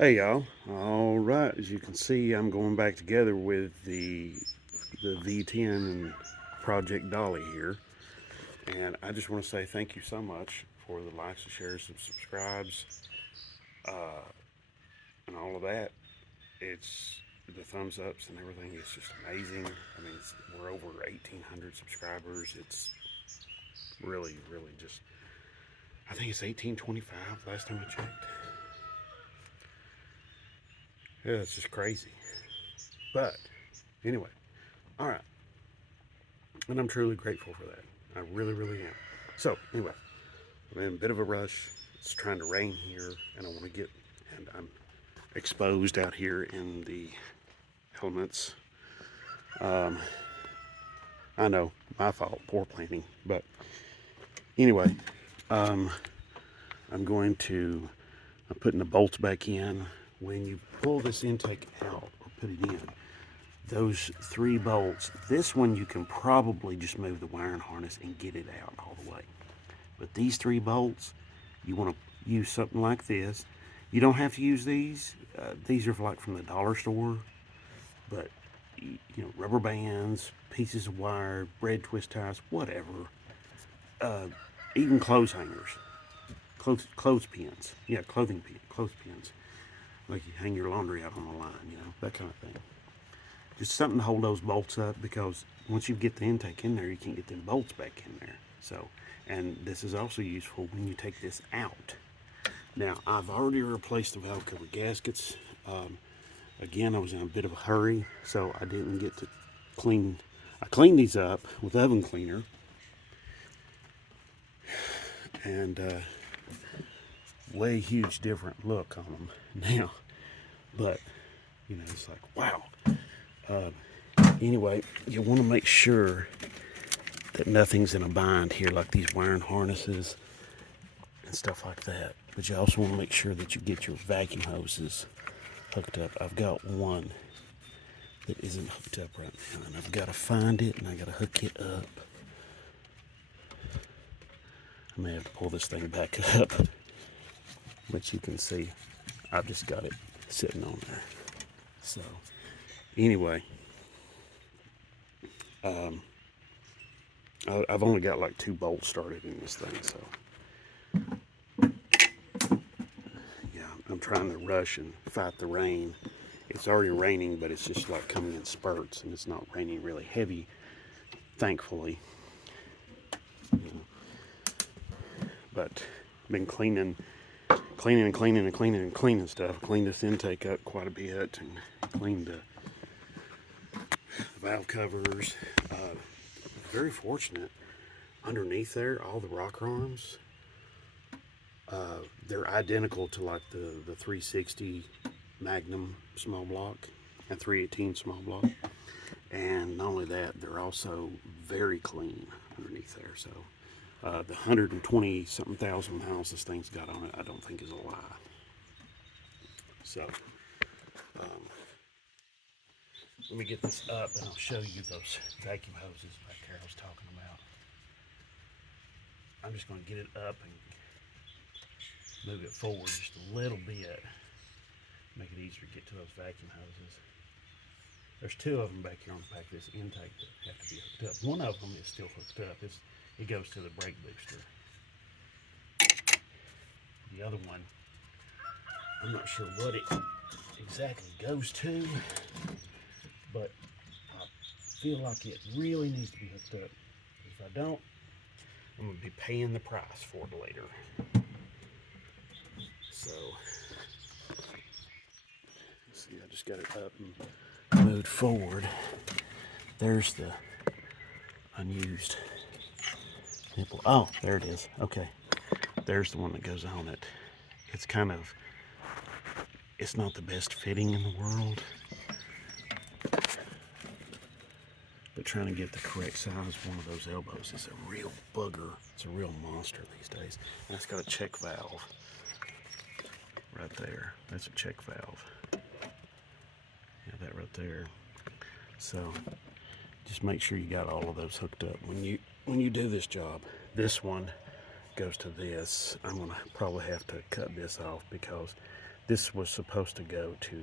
Hey y'all. All right, as you can see, I'm going back together with the V10 and Project Dolly here, and I just want to say thank you so much for the likes and shares and subscribes, uh, and all of that. It's the thumbs ups and everything is just amazing. I mean, we're over 1,800 subscribers. It's really just. I think it's 1825 last time I checked. Yeah, it's just crazy. But anyway, all right. And I'm truly grateful for that. I really am. So, anyway, I'm in a bit of a rush. It's trying to rain here, and I want to get, and I'm exposed out here in the elements. Um, I know, my fault, poor planning. But anyway, um, I'm putting the bolts back in. When you pull this intake out or put it in, those three bolts, this one you can probably just move the wiring harness and get it out all the way. But these three bolts, you want to use something like this. You don't have to use these. These are like from the dollar store, but rubber bands, pieces of wire, bread twist ties, whatever. Uh, Even clothes hangers, clothespins. Yeah, clothespins. Like you hang your laundry out on the line, that kind of thing. Just something to hold those bolts up because once you get the intake in there, you can't get them bolts back in there. So, and this is also useful when you take this out. Now, I've already replaced the valve cover gaskets. Again, I was in a bit of a hurry, so I didn't get to clean. I cleaned these up with oven cleaner, and way huge different look on them now. But it's like wow. Uh, anyway, you want to make sure that nothing's in a bind here, like these wiring harnesses and stuff like that. But you also want to make sure that you get your vacuum hoses hooked up. I've got one that isn't hooked up right now, and I've got to find it and I got to hook it up. I may have to pull this thing back up, but you can see I've just got it sitting on there. So, anyway, I've only got like 2 bolts started in this thing, so yeah, I'm trying to rush and fight the rain. It's already raining, but it's just like coming in spurts, and it's not raining really heavy, thankfully. But I've been cleaning stuff. Cleaned this intake up quite a bit, and cleaned the valve covers. Very fortunate. Underneath there, all the rocker arms, they're identical to like the 360 Magnum small block and 318 small block. And not only that, they're also very clean underneath there. So the 120 something thousand miles this thing's got on it, I don't think is a lie. So let me get this up and I'll show you those vacuum hoses back there I was talking about. I'm just going to get it up and move it forward just a little bit. Make it easier to get to those vacuum hoses. There's 2 of them back here on the back of this intake that have to be hooked up. One of them is still hooked up. It goes to the brake booster. The other one, I'm not sure what it exactly goes to, but I feel like it really needs to be hooked up. If I don't, I'm going to be paying the price for it later. So, see, I just got it up and moved forward. There's the unused nipple. Oh, there it is. Okay. There's the one that goes on it. It's not the best fitting in the world, but trying to get the correct size one of those elbows is a real bugger. It's a real monster these days. And it's got a check valve right there. That's a check valve. Yeah, that right there. So just make sure you got all of those hooked up when you do this job. This one goes to this. I'm gonna probably have to cut this off because This was supposed to go to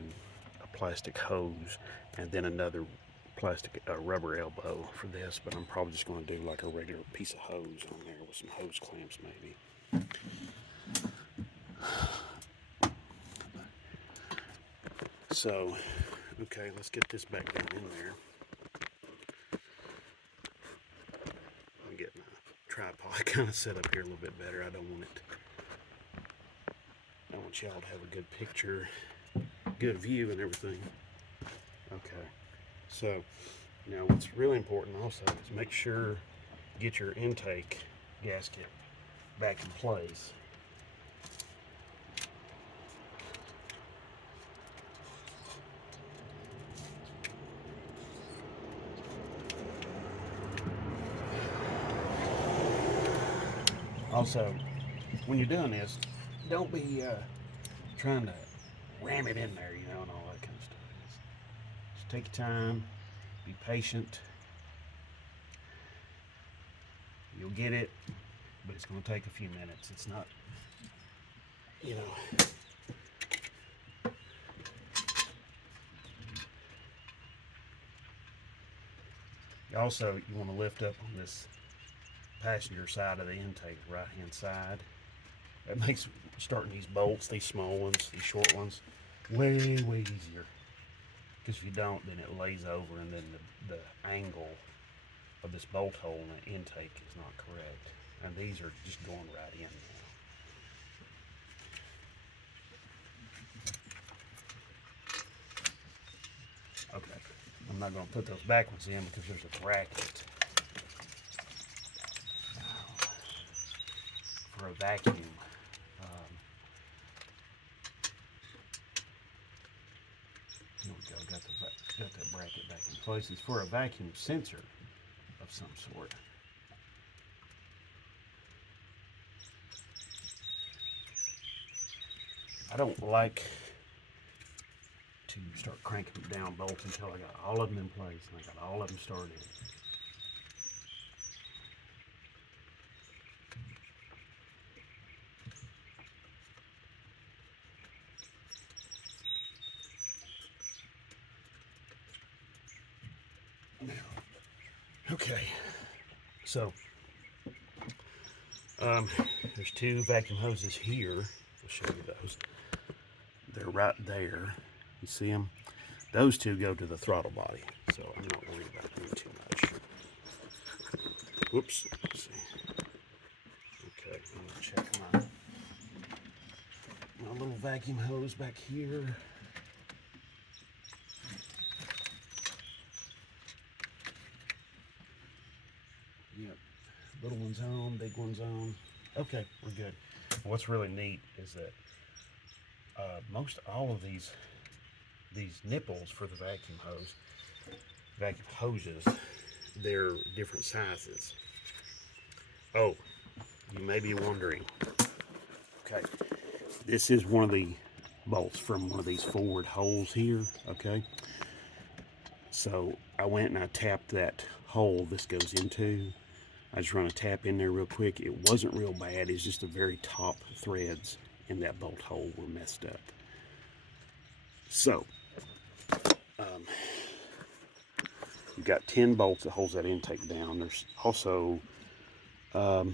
a plastic hose and then another plastic rubber elbow for this, but I'm probably just going to do like a regular piece of hose on there with some hose clamps maybe. So, okay, let's get this back down in there. Let me get my tripod kind of set up here a little bit better. I want y'all to have a good picture, good view and everything. Okay, so now what's really important also is make sure get your intake gasket back in place. Also, when you're doing this, don't be trying to ram it in there, you know, and all that kind of stuff. Just take your time, be patient. You'll get it, but it's going to take a few minutes. It's not, you know. Also, you want to lift up on this passenger side of the intake, right hand side. That makes starting these bolts, these small ones, these short ones, way easier. Because if you don't, then it lays over, and then the angle of this bolt hole in the intake is not correct. And these are just going right in now. Okay, I'm not going to put those back ones in because there's a bracket for a vacuum. Here we go, got that bracket back in place. It's for a vacuum sensor of some sort. I don't like to start cranking down bolts until I got all of them in place and I got all of them started. Okay, so there's two vacuum hoses here. I'll show you those. They're right there. You see them? Those two go to the throttle body, so I'm not worried about them too much. Whoops. Let's see. Okay, I'm gonna check my little vacuum hose back here. Yep, little one's on, big one's on. Okay, we're good. What's really neat is that most all of these nipples for the vacuum hoses, they're different sizes. Oh, you may be wondering. Okay, this is one of the bolts from one of these forward holes here. Okay, so I went and I tapped that hole this goes into. I just run a tap in there real quick. It wasn't real bad. It's just the very top threads in that bolt hole were messed up. So, you've got 10 bolts that holds that intake down. There's also, let's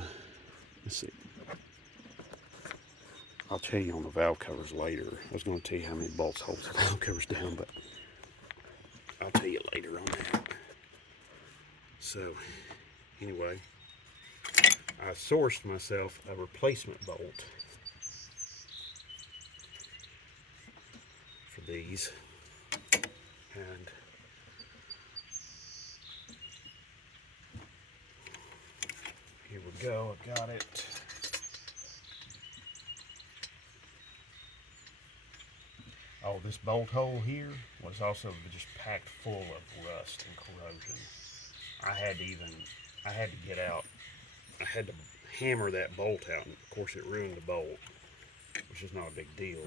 see. I'll tell you on the valve covers later. I was going to tell you how many bolts holds the valve covers down, but I'll tell you later on that. So, anyway, I sourced myself a replacement bolt for these, and here we go. I got it. Oh, this bolt hole here was also just packed full of rust and corrosion. I had to get out. I had to hammer that bolt out, and of course it ruined the bolt, which is not a big deal.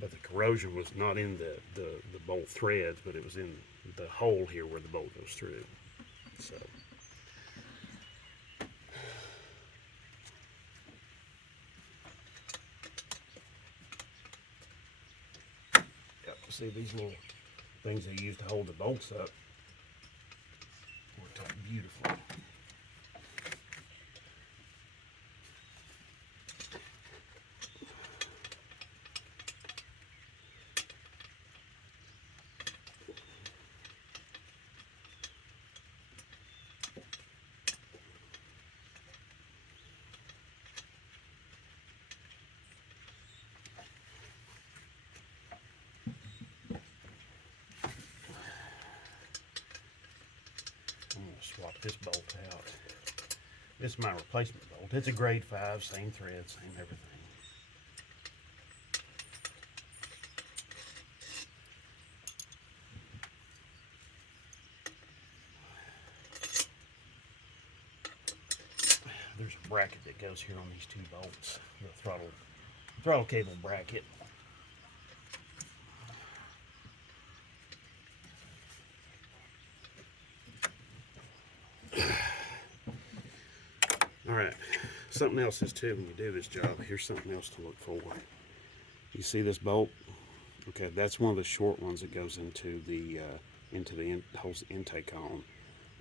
But the corrosion was not in the bolt threads, but it was in the hole here where the bolt goes through. So see these little things they use to hold the bolts up worked out beautifully. I'm going to swap this bolt out. This is my replacement bolt. It's a grade 5, same thread, same everything. There's a bracket that goes here on these two bolts, the throttle cable bracket. Alright, something else is too when you do this job. Here's something else to look for. You see this bolt? Okay, that's one of the short ones that goes into the holds the intake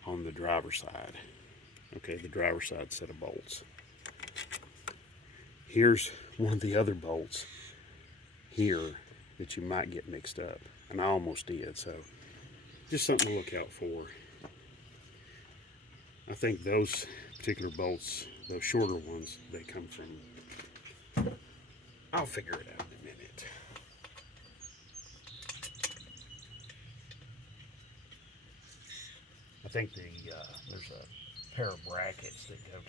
on the driver's side. Okay, the driver's side set of bolts. Here's one of the other bolts here that you might get mixed up, and I almost did, so just something to look out for. I think those particular bolts, those shorter ones, they come from, I'll figure it out in a minute. I think there's a pair of brackets that go to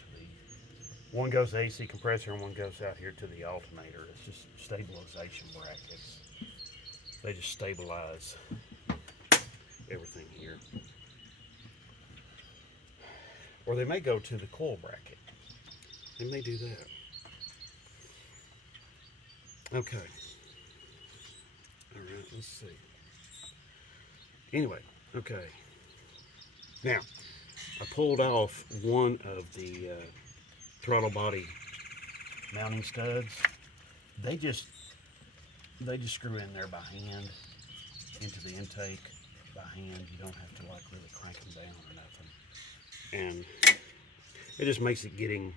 one goes to the AC compressor and one goes out here to the alternator. It's just stabilization brackets. They just stabilize everything here. Or they may go to the coil bracket. They may do that. Okay. All right, let's see. Anyway, okay. Now, I pulled off one of the throttle body mounting studs. They just screw in there by hand into the intake by hand. You don't have to like really crank them down or nothing. And it just makes it getting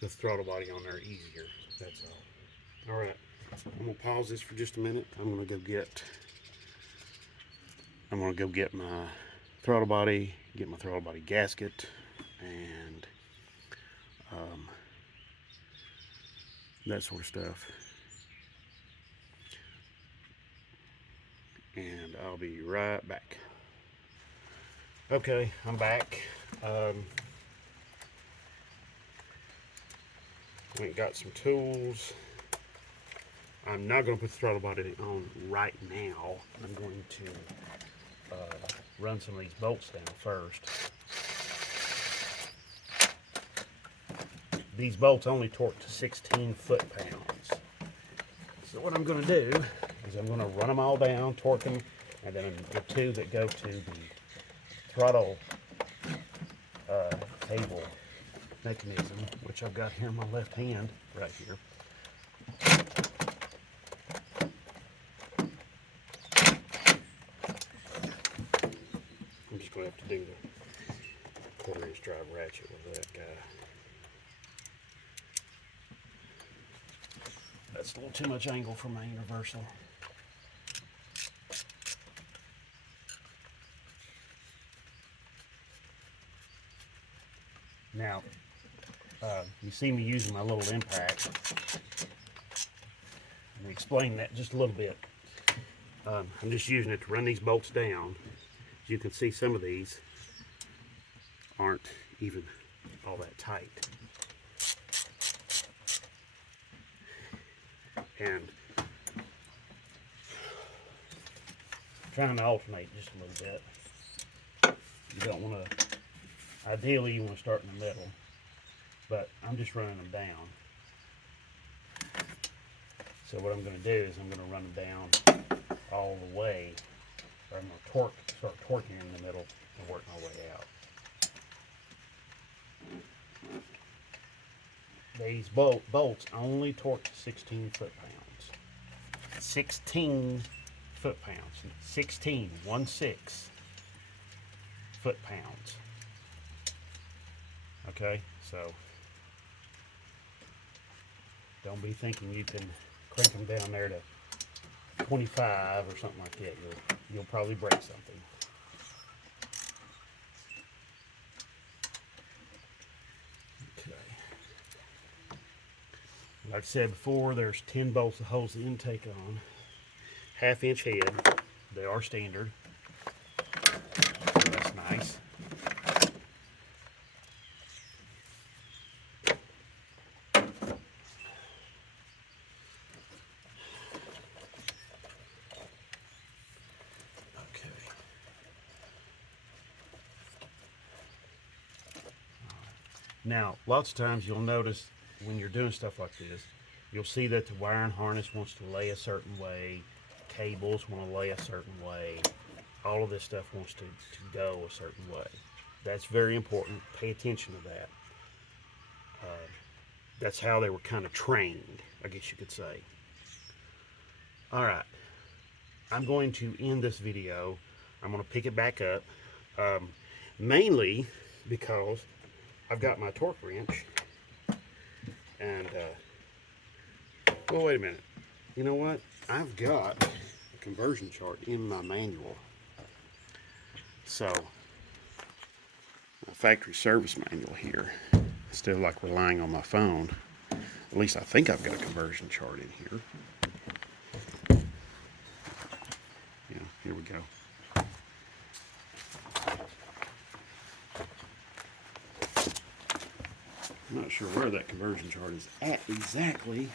the throttle body on there easier. That's all. All right, I'm gonna pause this for just a minute. I'm gonna go get my throttle body, get my throttle body gasket, and that sort of stuff. And I'll be right back. Okay, I'm back. Went and got some tools. I'm not going to put the throttle body on right now. I'm going to run some of these bolts down first. These bolts only torque to 16 foot-pounds. So what I'm going to do is I'm going to run them all down, torque them, and then the two that go to the throttle cable mechanism, which I've got here in my left hand, right here. I'm just going to have to do the 1/4-inch drive ratchet with that guy. That's a little too much angle for my universal. Now, you see me using my little impact. Let me explain that just a little bit. I'm just using it to run these bolts down. As you can see, some of these aren't even all that tight. And trying to alternate just a little bit. You don't want to, ideally you want to start in the middle, but I'm just running them down. So what I'm going to do is I'm going to run them down all the way, or I'm going to start torquing in the middle and work my way out. These bolts only torque 16 foot-pounds. 16 foot-pounds. 16, 1/6 foot-pounds. Okay, so don't be thinking you can crank them down there to 25 or something like that. You'll probably break something. Okay. Like I said before, there's 10 bolts that holds the intake on. 1/2 inch head. They are standard. So that's nice. Now, lots of times you'll notice when you're doing stuff like this, you'll see that the wiring harness wants to lay a certain way, cables want to lay a certain way, all of this stuff wants to go a certain way. That's very important. Pay attention to that. That's how they were kind of trained, I guess you could say. All right, I'm going to end this video. I'm going to pick it back up, mainly because I've got my torque wrench, and, well, wait a minute. You know what? I've got a conversion chart in my manual. So, my factory service manual here, instead of like relying on my phone, at least I think I've got a conversion chart in here. Yeah, here we go. I'm not sure where that conversion chart is at exactly.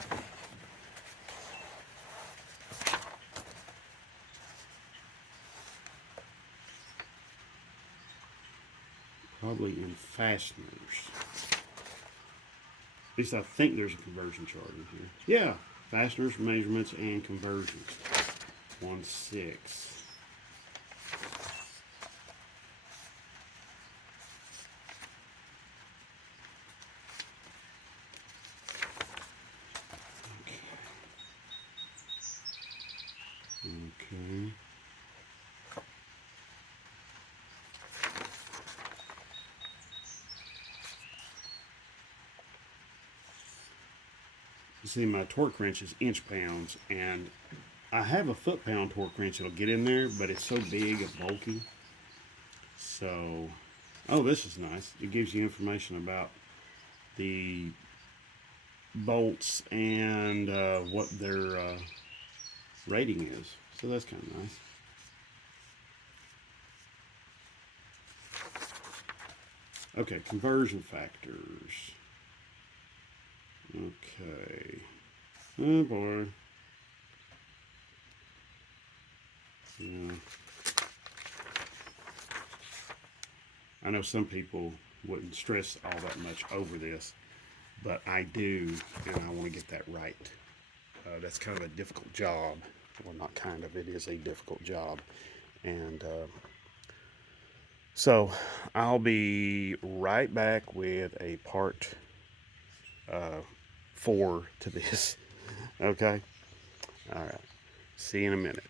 Probably in fasteners. At least I think there's a conversion chart in here. Yeah, fasteners, measurements, and conversions. 1/6. Okay. You see, my torque wrench is inch-pounds, and I have a foot-pound torque wrench that'll get in there, but it's so big and bulky. So, oh, this is nice. It gives you information about the bolts and what their rating is. So that's kind of nice. Okay, conversion factors. Okay. Oh boy. Yeah. I know some people wouldn't stress all that much over this, but I do, and I want to get that right. That's kind of a difficult job. Well, not kind of, it is a difficult job. And so I'll be right back with a part 4 to this. Okay? All right. See you in a minute.